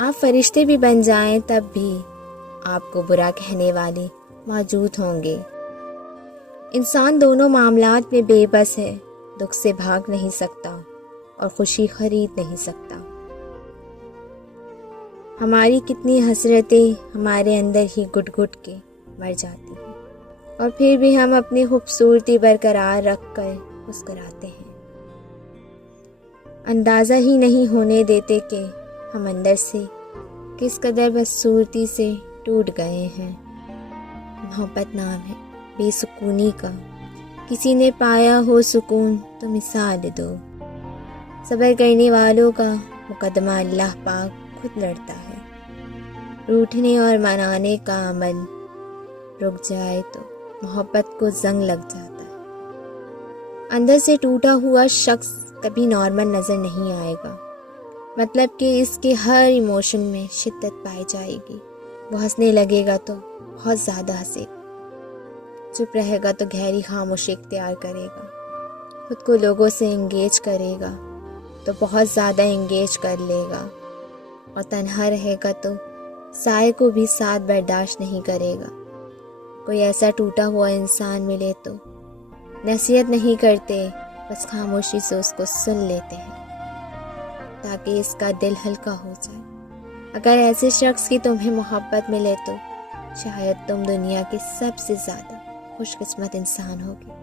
आप फरिश्ते भी बन जाएं तब भी आपको बुरा कहने वाले मौजूद होंगे। इंसान दोनों मामलात में बेबस है, दुख से भाग नहीं सकता और खुशी खरीद नहीं सकता। हमारी कितनी हसरतें हमारे अंदर ही घुट घुट के मर जाती हैं और फिर भी हम अपनी खूबसूरती बरकरार रख कर मुस्कुराते हैं। अंदाज़ा ही नहीं होने देते कि हम अंदर से किस कदर बदसूरती से टूट गए हैं। मोहब्बत नाम है बेसुकूनी का, किसी ने पाया हो सुकून तो मिसाल दो। सब्र करने वालों का मुकदमा अल्लाह पाक खुद लड़ता है। रूठने और मनाने का अमल रुक जाए तो मोहब्बत को जंग लग जाता है। अंदर से टूटा हुआ शख्स कभी नॉर्मल नज़र नहीं आएगा, मतलब कि इसके हर इमोशन में शिद्दत पाई जाएगी। वो हंसने लगेगा तो बहुत ज़्यादा हंसेगा, चुप रहेगा तो गहरी खामोशी इख्तियार करेगा, खुद को लोगों से एंगेज करेगा तो बहुत ज़्यादा एंगेज कर लेगा, और तन्हा रहेगा तो साए को भी साथ बर्दाश्त नहीं करेगा। कोई ऐसा टूटा हुआ इंसान मिले तो नसीहत नहीं करते, बस खामोशी से उसको सुन लेते हैं ताकि इसका दिल हल्का हो जाए। अगर ऐसे शख्स की तुम्हें मोहब्बत मिले तो शायद तुम दुनिया के सबसे ज़्यादा खुशकिस्मत इंसान होगे।